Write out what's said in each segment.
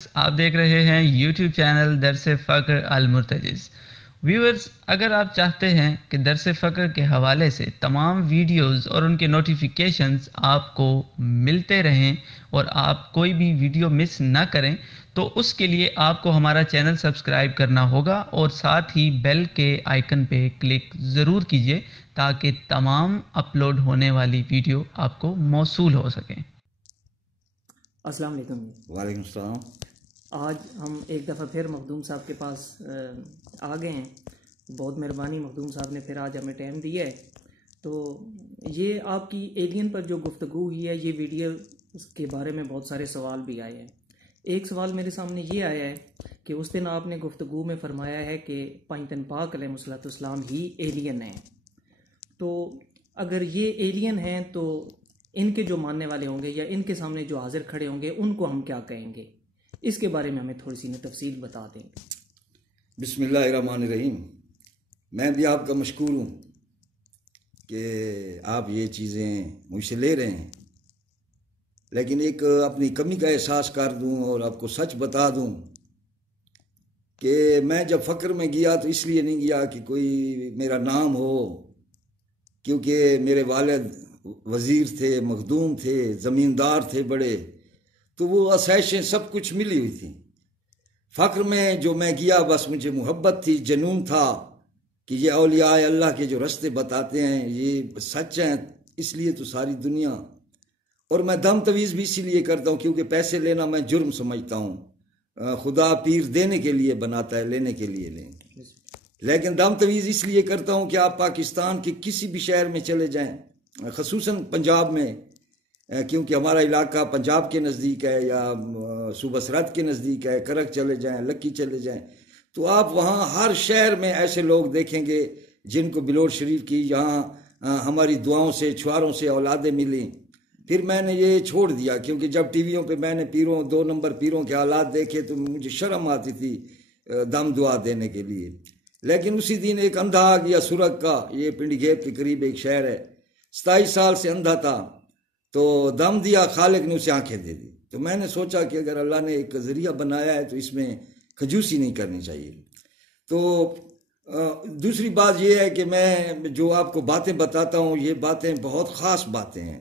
آپ دیکھ رہے ہیں یوٹیوب چینل درس فقر المرتجز۔ ویورز، اگر آپ چاہتے ہیں کہ درس فقر کے حوالے سے تمام ویڈیوز اور ان کے نوٹیفیکیشنز آپ کو ملتے رہیں اور آپ کوئی بھی ویڈیو مس نہ کریں تو اس کے لیے آپ کو ہمارا چینل سبسکرائب کرنا ہوگا اور ساتھ ہی بیل کے آئیکن پہ کلک ضرور کیجئے تاکہ تمام اپلوڈ ہونے والی ویڈیو آپ کو موصول ہو سکیں۔ السلام علیکم جی۔ وعلیکم السلام۔ آج ہم ایک دفعہ پھر مخدوم صاحب کے پاس آ گئے ہیں۔ بہت مہربانی مخدوم صاحب نے پھر آج ہمیں ٹائم دیا ہے۔ تو یہ آپ کی ایلین پر جو گفتگو ہوئی ہے، یہ ویڈیو اس کے بارے میں بہت سارے سوال بھی آئے ہیں۔ ایک سوال میرے سامنے یہ آیا ہے کہ اس دن آپ نے گفتگو میں فرمایا ہے کہ پنجتن پاک علیہ الصلوۃ والسلام ہی ایلین ہیں۔ تو اگر یہ ایلین ہیں تو ان کے جو ماننے والے ہوں گے یا ان کے سامنے جو حاضر کھڑے ہوں گے ان کو ہم کیا کہیں گے؟ اس کے بارے میں ہمیں تھوڑی سی تفصیل بتا دیں۔ بسم اللہ الرحمن الرحیم۔ میں بھی آپ کا مشکور ہوں کہ آپ یہ چیزیں مجھ سے لے رہے ہیں، لیکن ایک اپنی کمی کا احساس کر دوں اور آپ کو سچ بتا دوں کہ میں جب فقر میں گیا تو اس لیے نہیں گیا کہ کوئی میرا نام ہو، کیونکہ میرے والد وزیر تھے، مخدوم تھے، زمیندار تھے بڑے، تو وہ آسائشیں سب کچھ ملی ہوئی تھیں۔ فقر میں جو میں گیا بس مجھے محبت تھی، جنون تھا کہ یہ اولیاء اللہ کے جو رستے بتاتے ہیں یہ سچ ہیں، اس لیے تو ساری دنیا، اور میں دم تویز بھی اسی لیے کرتا ہوں کیونکہ پیسے لینا میں جرم سمجھتا ہوں۔ خدا پیر دینے کے لیے بناتا ہے، لینے کے لیے نہیں، لیکن دم تویز اس لیے کرتا ہوں کہ آپ پاکستان کے کسی بھی شہر میں چلے جائیں، خصوصاً پنجاب میں، کیونکہ ہمارا علاقہ پنجاب کے نزدیک ہے، یا صوبہ سرحد کے نزدیک ہے، کرک چلے جائیں، لکی چلے جائیں، تو آپ وہاں ہر شہر میں ایسے لوگ دیکھیں گے جن کو بلوچ شریف کی یہاں ہماری دعاؤں سے، چھواروں سے اولادیں ملیں۔ پھر میں نے یہ چھوڑ دیا کیونکہ جب ٹی ویوں پہ میں نے پیروں، 2 نمبر پیروں کے حالات دیکھے تو مجھے شرم آتی تھی دم دعا دینے کے لیے۔ لیکن اسی دن ایک اندھا آ گیا سرخ کا، یہ پنڈی گھیپ کے قریب ایک شہر ہے، 27 سال سے اندھا تھا، تو دم دیا، خالق نے اسے آنکھیں دے دی۔ تو میں نے سوچا کہ اگر اللہ نے ایک ذریعہ بنایا ہے تو اس میں کنجوسی نہیں کرنی چاہیے۔ تو دوسری بات یہ ہے کہ میں جو آپ کو باتیں بتاتا ہوں یہ باتیں بہت خاص باتیں ہیں،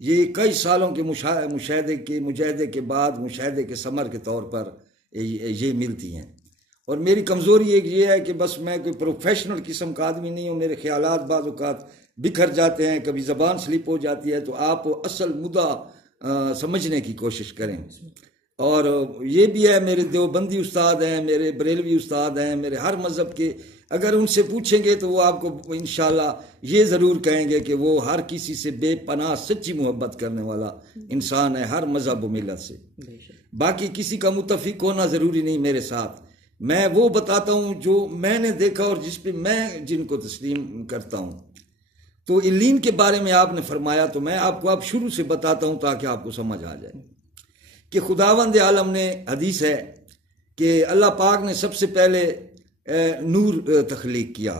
یہ کئی سالوں کے مشاہدے کے بعد مشاہدے کے ثمر کے طور پر یہ ملتی ہیں۔ اور میری کمزوری ایک یہ ہے کہ بس میں کوئی پروفیشنل قسم کا آدمی نہیں ہوں، میرے خیالات بعض اوقات بکھر جاتے ہیں، کبھی زبان سلپ ہو جاتی ہے، تو آپ اصل مدعا سمجھنے کی کوشش کریں۔ اور یہ بھی ہے، میرے دیوبندی استاد ہیں، میرے بریلوی استاد ہیں، میرے ہر مذہب کے، اگر ان سے پوچھیں گے تو وہ آپ کو انشاءاللہ یہ ضرور کہیں گے کہ وہ ہر کسی سے بے پناہ سچی محبت کرنے والا انسان ہے، ہر مذہب و ملت سے۔ باقی کسی کا متفق ہونا ضروری نہیں میرے ساتھ، میں وہ بتاتا ہوں جو میں نے دیکھا اور جس پہ میں جن کو تسلیم کرتا ہوں۔ تو ایلین کے بارے میں آپ نے فرمایا تو میں آپ کو اب شروع سے بتاتا ہوں تاکہ آپ کو سمجھ آ جائے کہ خداوند عالم نے، حدیث ہے کہ اللہ پاک نے سب سے پہلے نور تخلیق کیا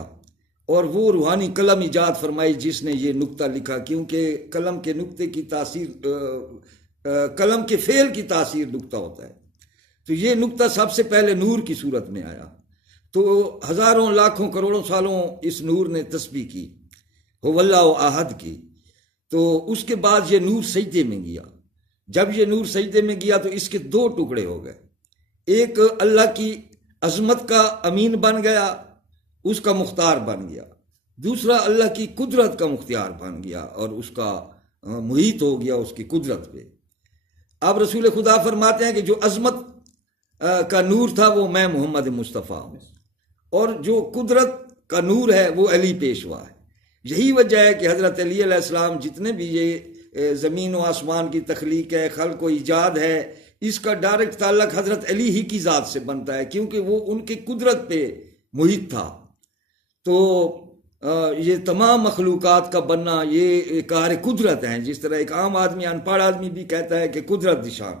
اور وہ روحانی قلم ایجاد فرمائی جس نے یہ نقطہ لکھا، کیونکہ قلم کے نقطے کی تاثیر، قلم کے فعل کی تاثیر نقطہ ہوتا ہے، تو یہ نقطہ سب سے پہلے نور کی صورت میں آیا، تو ہزاروں لاکھوں کروڑوں سالوں اس نور نے تسبیح کی، هو اللہ احد کی۔ تو اس کے بعد یہ نور سجدے میں گیا، جب یہ نور سجدے میں گیا تو اس کے 2 ٹکڑے ہو گئے، ایک اللہ کی عظمت کا امین بن گیا، اس کا مختار بن گیا، دوسرا اللہ کی قدرت کا مختار بن گیا اور اس کا محیط ہو گیا اس کی قدرت پہ۔ اب رسول خدا فرماتے ہیں کہ جو عظمت کا نور تھا وہ میں محمد مصطفیٰ ہوں، اور جو قدرت کا نور ہے وہ علی پیشوا ہے۔ یہی وجہ ہے کہ حضرت علی علیہ السلام جتنے بھی یہ زمین و آسمان کی تخلیق ہے، خلق و ایجاد ہے، اس کا ڈائریکٹ تعلق حضرت علی ہی کی ذات سے بنتا ہے، کیونکہ وہ ان کی قدرت پہ محیط تھا۔ تو یہ تمام مخلوقات کا بننا یہ کار قدرت ہیں، جس طرح ایک عام آدمی، ان پڑھ آدمی بھی کہتا ہے کہ قدرت نشان،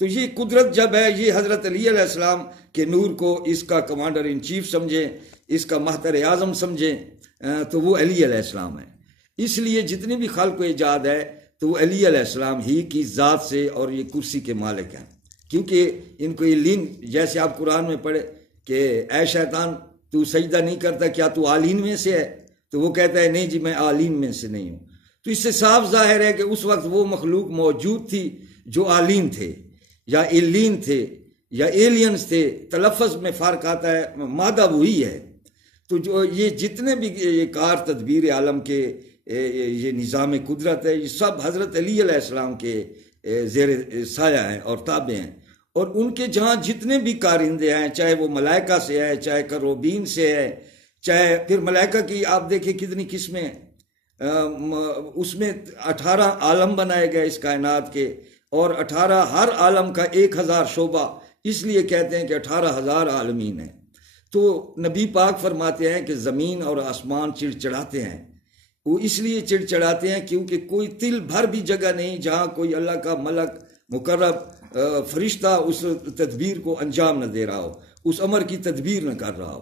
تو یہ قدرت جب ہے، یہ حضرت علی علیہ السلام کے نور کو اس کا کمانڈر ان چیف سمجھیں، اس کا مہتر اعظم سمجھیں، تو وہ علی علیہ السلام ہے۔ اس لیے جتنی بھی خلق و ایجاد ہے تو وہ علی علیہ السلام ہی کی ذات سے اور یہ کرسی کے مالک ہیں۔ کیونکہ ان کو ایلین، جیسے آپ قرآن میں پڑھے کہ اے شیطان تو سجدہ نہیں کرتا، کیا تو عالین میں سے ہے؟ تو وہ کہتا ہے نہیں جی میں عالین میں سے نہیں ہوں۔ تو اس سے صاف ظاہر ہے کہ اس وقت وہ مخلوق موجود تھی جو عالین تھے یا ایلین تھے یا ایلینز تھے، تلفظ میں فرق آتا ہے، مادہ وہی ہے۔ تو جو یہ جتنے بھی یہ کار تدبیر عالم کے یہ نظام قدرت ہے، یہ سب حضرت علی علیہ السلام کے زیر سایہ ہیں اور تابع ہیں، اور ان کے جہاں جتنے بھی کارندے ہیں، چاہے وہ ملائکہ سے ہے، چاہے کروبین سے ہے، چاہے پھر ملائکہ کی آپ دیکھیں کتنی قسمیں ہیں، اس میں 18 عالم بنائے گئے اس کائنات کے، اور 18 ہر عالم کا 1000 شعبہ، اس لیے کہتے ہیں کہ 18,000 عالمین ہیں۔ تو نبی پاک فرماتے ہیں کہ زمین اور آسمان چڑچڑاتے ہیں، وہ اس لیے چڑچڑاتے ہیں کیونکہ کوئی تل بھر بھی جگہ نہیں جہاں کوئی اللہ کا ملک مقرب فرشتہ اس تدبیر کو انجام نہ دے رہا ہو، اس امر کی تدبیر نہ کر رہا ہو۔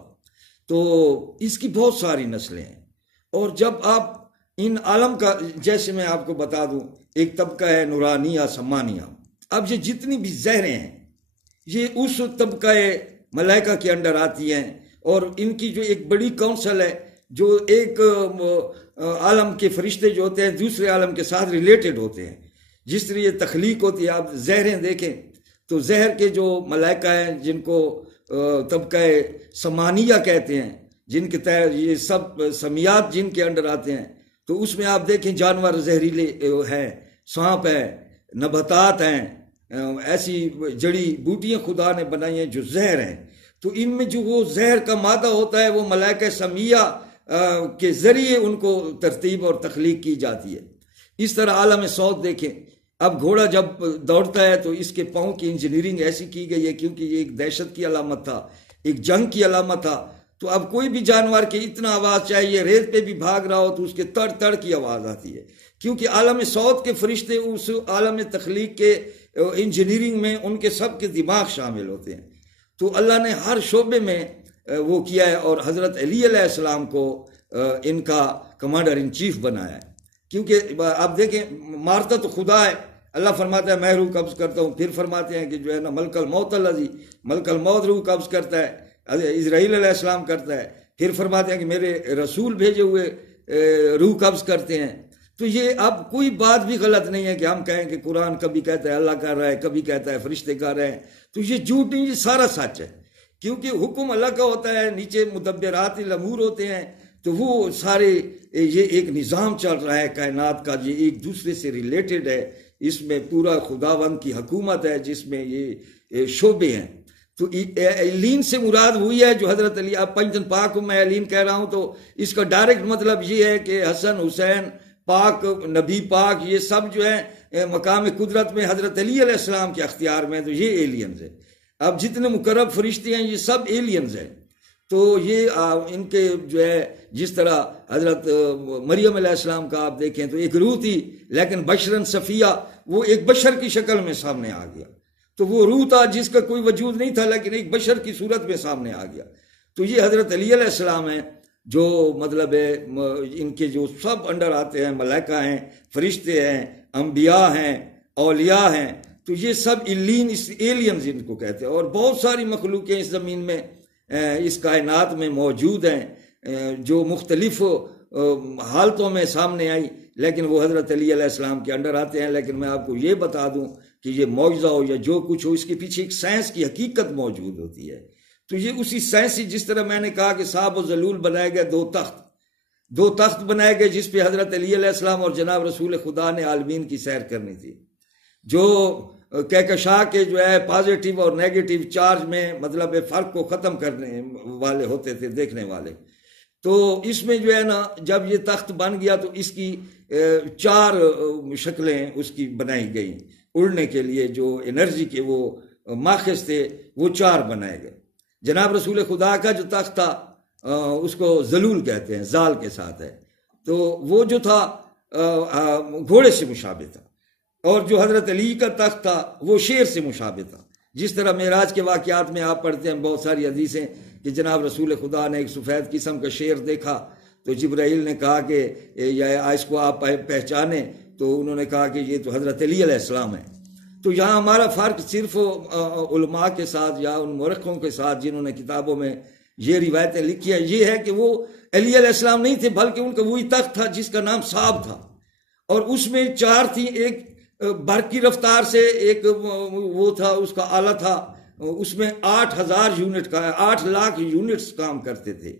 تو اس کی بہت ساری نسلیں ہیں، اور جب آپ ان عالم کا، جیسے میں آپ کو بتا دوں، ایک طبقہ ہے نورانیہ سمانیہ، اب یہ جتنی بھی زہریں ہیں یہ اس طبقہ ملائکہ کے انڈر آتی ہیں، اور ان کی جو ایک بڑی کونسل ہے، جو ایک عالم کے فرشتے جو ہوتے ہیں دوسرے عالم کے ساتھ ریلیٹڈ ہوتے ہیں، جس طرح یہ تخلیق ہوتی ہے۔ آپ زہریں دیکھیں تو زہر کے جو ملائکہ ہیں جن کو طبقہ سمانیہ کہتے ہیں، جن کے تحت یہ سب سمیات جن کے انڈر آتے ہیں، تو اس میں آپ دیکھیں جانور زہریلے ہیں، سانپ ہے، نباتات ہیں، ایسی جڑی بوٹیاں خدا نے بنائی ہیں جو زہر ہیں۔ تو ان میں جو وہ زہر کا مادہ ہوتا ہے وہ ملائکہ سمیہ کے ذریعے ان کو ترتیب اور تخلیق کی جاتی ہے۔ اس طرح عالم صوت دیکھیں، اب گھوڑا جب دوڑتا ہے تو اس کے پاؤں کی انجینئرنگ ایسی کی گئی ہے کیونکہ یہ ایک دہشت کی علامت تھا، ایک جنگ کی علامت تھا۔ تو اب کوئی بھی جانور کی اتنا آواز چاہیے، ریت پہ بھی بھاگ رہا ہو تو اس کے تڑ تڑ کی آواز آتی ہے، کیونکہ عالم صوت کے فرشتے اس عالم تخلیق کے انجینئرنگ میں ان کے سب کے دماغ شامل ہوتے ہیں۔ تو اللہ نے ہر شعبے میں وہ کیا ہے، اور حضرت علی علیہ السلام کو ان کا کمانڈر ان چیف بنایا ہے، کیونکہ آپ دیکھیں مارتا تو خدا ہے، اللہ فرماتا ہے میں روح قبض کرتا ہوں، پھر فرماتے ہیں کہ جو ہے نا ملک الموت الذی، ملک الموت روح قبض کرتا ہے، اسرائیل علیہ السلام کرتا ہے، پھر فرماتے ہیں کہ میرے رسول بھیجے ہوئے روح قبض کرتے ہیں۔ تو یہ اب کوئی بات بھی غلط نہیں ہے کہ ہم کہیں کہ قرآن کبھی کہتا ہے اللہ کر رہا ہے، کبھی کہتا ہے فرشتے کر رہے ہیں، تو یہ جھوٹ نہیں، یہ سارا سچ ہے، کیونکہ حکم اللہ کا ہوتا ہے، نیچے مدبرات الامور ہوتے ہیں، تو وہ سارے یہ ایک نظام چل رہا ہے کائنات کا، یہ ایک دوسرے سے ریلیٹڈ ہے، اس میں پورا خداوند کی حکومت ہے جس میں یہ شعبے ہیں۔ تو ایلین سے مراد ہوئی ہے جو حضرت علی، اب پنجتن پاک کو میں ایلین کہہ رہا ہوں تو اس کا ڈائریکٹ مطلب یہ ہے کہ حسن حسین پاک، نبی پاک، یہ سب جو ہے مقام قدرت میں حضرت علی علیہ السلام کے اختیار میں، تو یہ ایلینز ہے۔ اب جتنے مقرب فرشتے ہیں یہ سب ایلینز ہیں۔ تو یہ ان کے جو ہے جس طرح حضرت مریم علیہ السلام کا آپ دیکھیں تو ایک روح تھی، لیکن بشرن صفیہ، وہ ایک بشر کی شکل میں سامنے آ گیا، تو وہ روح تھا جس کا کوئی وجود نہیں تھا لیکن ایک بشر کی صورت میں سامنے آ گیا۔ تو یہ حضرت علی علیہ السلام ہیں جو مطلب ہے ان کے جو سب انڈر آتے ہیں، ملائکہ ہیں، فرشتے ہیں، انبیاء ہیں، اولیاء ہیں، تو یہ سب ایلینز ان کو کہتے ہیں، اور بہت ساری مخلوقیں اس زمین میں اس کائنات میں موجود ہیں جو مختلف حالتوں میں سامنے آئی، لیکن وہ حضرت علی علیہ السلام کے انڈر آتے ہیں۔ لیکن میں آپ کو یہ بتا دوں کہ یہ معجزہ ہو یا جو کچھ ہو، اس کے پیچھے ایک سائنس کی حقیقت موجود ہوتی ہے۔ تو یہ اسی سائنسی، جس طرح میں نے کہا کہ صاحب و ذلول بنائے گئے دو تخت بنائے گئے جس پہ حضرت علی علیہ السلام اور جناب رسول خدا نے عالمین کی سیر کرنی تھی، جو کہکشاں کے جو ہے پازیٹیو اور نیگیٹو چارج میں مطلب فرق کو ختم کرنے والے ہوتے تھے دیکھنے والے۔ تو اس میں جو ہے نا جب یہ تخت بن گیا تو اس کی 4 شکلیں اس کی بنائی گئیں، اڑنے کے لیے جو انرجی کے وہ ماخذ تھے وہ 4 بنائے گئے۔ جناب رسول خدا کا جو تخت تھا اس کو ذلول کہتے ہیں، زال کے ساتھ ہے، تو وہ جو تھا گھوڑے سے مشابہ تھا، اور جو حضرت علی کا تخت تھا وہ شیر سے مشابہ تھا۔ جس طرح معراج کے واقعات میں آپ پڑھتے ہیں بہت ساری حدیثیں کہ جناب رسول خدا نے ایک سفید قسم کا شیر دیکھا، تو جبرائیل نے کہا کہ یا اس کو آپ پہچانیں، تو انہوں نے کہا کہ یہ تو حضرت علی علیہ السلام ہے۔ تو یہاں ہمارا فرق صرف علماء کے ساتھ یا ان مورخوں کے ساتھ جنہوں نے کتابوں میں یہ روایتیں لکھی ہیں یہ ہے کہ وہ علی علیہ السلام نہیں تھے، بلکہ ان کا وہی تخت تھا جس کا نام صاب تھا، اور اس میں 4 تھیں، ایک برق کی رفتار سے، ایک وہ تھا اس کا آلہ تھا، اس میں 8,000 یونٹ کا 8 لاکھ یونٹس کام کرتے تھے،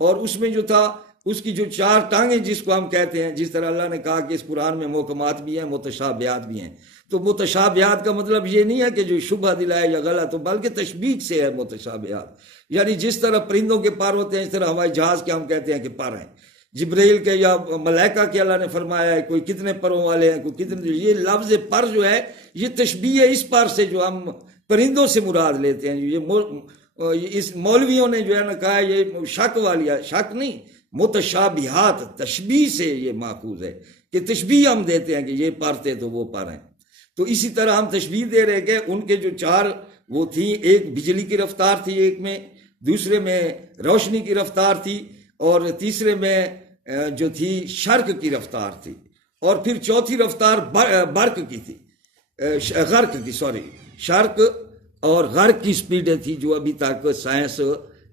اور اس میں جو تھا اس کی جو 4 ٹانگیں جس کو ہم کہتے ہیں، جس طرح اللہ نے کہا کہ اس قرآن میں محکمات بھی ہیں متشابہات بھی ہیں، تو متشابہات کا مطلب یہ نہیں ہے کہ جو شبہ دلائے یا غلط ہو، بلکہ تشبیہ سے ہے متشابہات، یعنی جس طرح پرندوں کے پر ہوتے ہیں اس طرح ہوائی جہاز کے ہم کہتے ہیں کہ پر ہیں، جبرائیل کے یا ملائکہ کے اللہ نے فرمایا ہے کوئی کتنے پروں والے ہیں، کوئی کتنے، یہ لفظ پر جو ہے یہ تشبیہ ہے اس پر سے جو ہم پرندوں سے مراد لیتے ہیں، یہ اس مولویوں نے جو ہے نا کہا یہ شک والی ہے، شک نہیں، متشابہات تشبیہ سے یہ ماخوذ ہے کہ تشبیہ ہم دیتے ہیں کہ یہ پر تھے تو وہ پر ہیں، تو اسی طرح ہم تشبیہ دے رہے کہ ان کے جو 4 وہ تھی، ایک بجلی کی رفتار تھی، ایک میں، دوسرے میں روشنی کی رفتار تھی، اور تیسرے میں جو تھی شرق کی رفتار تھی، اور پھر چوتھی رفتار برق کی تھی، غرق کی، شرق اور غرق کی سپیڈیں تھی جو ابھی تک سائنس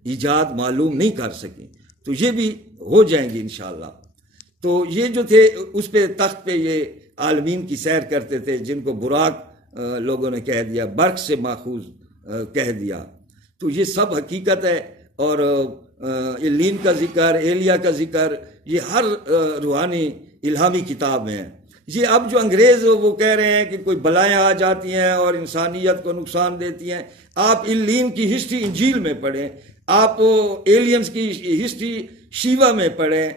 ایجاد معلوم نہیں کر سکی، تو یہ بھی ہو جائیں گی انشاءاللہ۔ تو یہ جو تھے اس پہ تخت پہ یہ عالمین کی سیر کرتے تھے، جن کو براق لوگوں نے کہہ دیا، برق سے ماخوذ کہہ دیا، تو یہ سب حقیقت ہے، اور الین کا ذکر، ایلیا کا ذکر، یہ ہر روحانی الہامی کتاب میں ہے۔ یہ اب جو انگریز وہ کہہ رہے ہیں کہ کوئی بلائیں آ جاتی ہیں اور انسانیت کو نقصان دیتی ہیں، آپ الین کی ہسٹری انجیل میں پڑھیں، آپ ایلینز کی ہسٹری شیوا میں پڑھیں،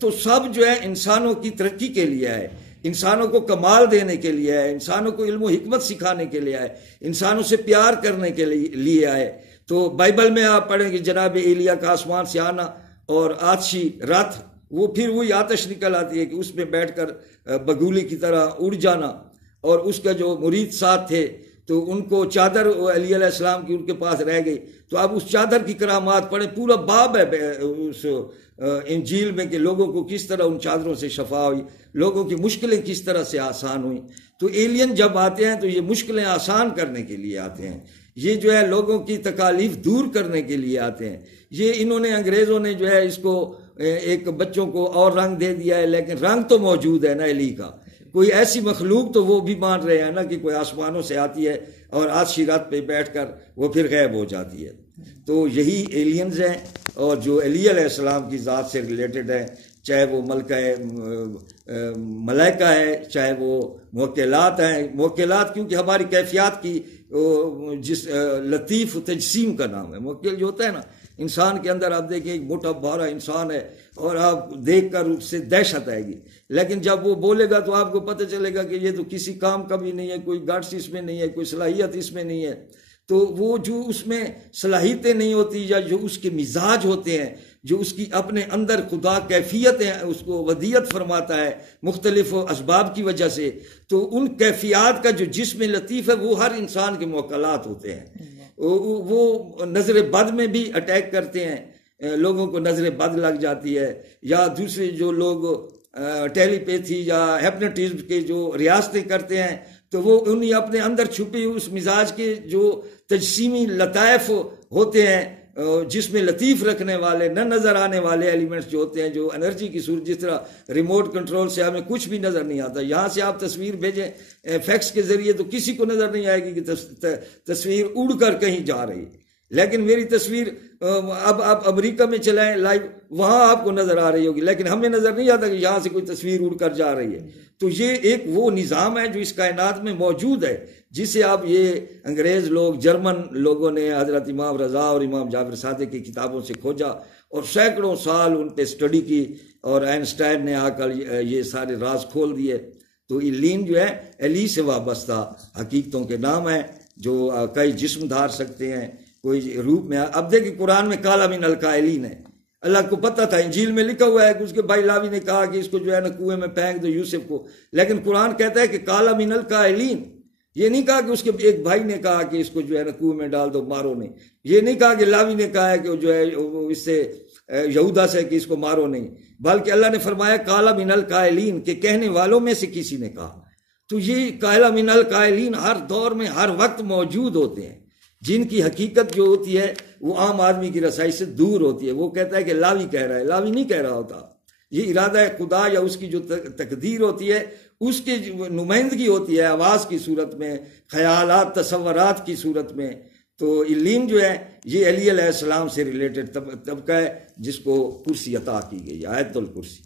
تو سب جو ہے انسانوں کی ترقی کے لیے ہے، انسانوں کو کمال دینے کے لیے ہے، انسانوں کو علم و حکمت سکھانے کے لیے ہے، انسانوں سے پیار کرنے کے لیے ہے۔ تو بائبل میں آپ پڑھیں کہ جناب ایلیا کا آسمان سے آنا اور آتشی رتھ، وہ پھر وہی آتش نکل آتی ہے کہ اس میں بیٹھ کر بگولی کی طرح اڑ جانا، اور اس کا جو مرید ساتھ تھے تو ان کو چادر علی علیہ السلام کی ان کے پاس رہ گئی، تو اب اس چادر کی کرامات پڑھیں، پورا باب ہے اس انجیل میں کہ لوگوں کو کس طرح ان چادروں سے شفا ہوئی، لوگوں کی مشکلیں کس طرح سے آسان ہوئیں۔ تو ایلین جب آتے ہیں تو یہ مشکلیں آسان کرنے کے لیے آتے ہیں، یہ جو ہے لوگوں کی تکالیف دور کرنے کے لیے آتے ہیں۔ یہ انہوں نے انگریزوں نے جو ہے اس کو ایک بچوں کو اور رنگ دے دیا ہے، لیکن رنگ تو موجود ہے نا علی کا، کوئی ایسی مخلوق تو وہ بھی مان رہے ہیں نا کہ کوئی آسمانوں سے آتی ہے اور آتشی رات پہ بیٹھ کر وہ پھر غائب ہو جاتی ہے۔ تو یہی ایلینز ہیں، اور جو علی علیہ السلام کی ذات سے ریلیٹڈ ہیں، چاہے وہ ملائکہ ہے، چاہے وہ موکلات ہیں، موکلات کیونکہ ہماری کیفیات کی جس لطیف تجسیم کا نام ہے، موکل جو ہوتا ہے نا انسان کے اندر، آپ دیکھیں ایک موٹا بھارا انسان ہے اور آپ دیکھ کر اس سے دہشت آئے گی، لیکن جب وہ بولے گا تو آپ کو پتہ چلے گا کہ یہ تو کسی کام کا بھی نہیں ہے، کوئی گٹس اس میں نہیں ہے، کوئی صلاحیت اس میں نہیں ہے۔ تو وہ جو اس میں صلاحیتیں نہیں ہوتی، یا جو اس کے مزاج ہوتے ہیں، جو اس کی اپنے اندر خدا کیفیتیں اس کو ودیت فرماتا ہے مختلف اسباب کی وجہ سے، تو ان کیفیات کا جو جسم لطیف ہے وہ ہر انسان کے موکلات ہوتے ہیں۔ وہ نظر بد میں بھی اٹیک کرتے ہیں، لوگوں کو نظر بد لگ جاتی ہے، یا دوسرے جو لوگ ٹیلی پیتھی یا ہیپنوٹزم کے جو ریاستیں کرتے ہیں، تو وہ انہی اپنے اندر چھپی ہوئی اس مزاج کے جو تجسیمی لطائف ہوتے ہیں، جس میں لطیف رکھنے والے نہ نظر آنے والے ایلیمنٹس جو ہوتے ہیں، جو انرجی کی صورت، جس طرح ریموٹ کنٹرول سے ہمیں کچھ بھی نظر نہیں آتا، یہاں سے آپ تصویر بھیجیں فیکس کے ذریعے تو کسی کو نظر نہیں آئے گی کہ تصویر اڑ کر کہیں جا رہی ہے، لیکن میری تصویر اب آپ امریکہ میں چلائیں لائیو، وہاں آپ کو نظر آ رہی ہوگی، لیکن ہمیں نظر نہیں آتا کہ یہاں سے کوئی تصویر اڑ کر جا رہی ہے۔ تو یہ ایک وہ نظام ہے جو اس کائنات میں موجود ہے، جسے آپ یہ انگریز لوگ، جرمن لوگوں نے حضرت امام رضا اور امام جعفر صادق کی کتابوں سے کھوجا اور سینکڑوں سال ان پہ اسٹڈی کی، اور آئنسٹائن نے آ کر یہ سارے راز کھول دیے۔ تو الین جو ہے علی سے وابستہ حقیقتوں کے نام ہیں، جو کئی جسم دھار سکتے ہیں، کوئی روپ میں۔ اب دیکھیں قرآن میں کالا من القائلین ہے، اللہ کو پتہ تھا، انجیل میں لکھا ہوا ہے کہ اس کے بھائی لاوی نے کہا کہ اس کو جو ہے نا کنویں میں پھینک دو یوسف کو، لیکن قرآن کہتا ہے کہ کالا من القائلین، یہ نہیں کہا کہ اس کے ایک بھائی نے کہا کہ اس کو جو ہے نا کنویں میں ڈال دو مارو نہیں، یہ نہیں کہا کہ لاوی نے کہا ہے کہ جو ہے اس سے یہودا سے کہ اس کو مارو نہیں، بلکہ اللہ نے فرمایا کالا من القائلین، کہ کہنے والوں میں سے کسی نے کہا۔ تو یہ قائل من القائلین ہر دور میں ہر وقت موجود ہوتے ہیں، جن کی حقیقت جو ہوتی ہے وہ عام آدمی کی رسائی سے دور ہوتی ہے۔ وہ کہتا ہے کہ لاوی کہہ رہا ہے، لاوی نہیں کہہ رہا ہوتا، یہ ارادہ خدا یا اس کی جو تقدیر ہوتی ہے اس کی نمائندگی ہوتی ہے آواز کی صورت میں، خیالات تصورات کی صورت میں۔ تو علیم جو ہے یہ علی علیہ السلام سے ریلیٹڈ طبقہ ہے جس کو کرسی عطا کی گئی، آیت الکرسی۔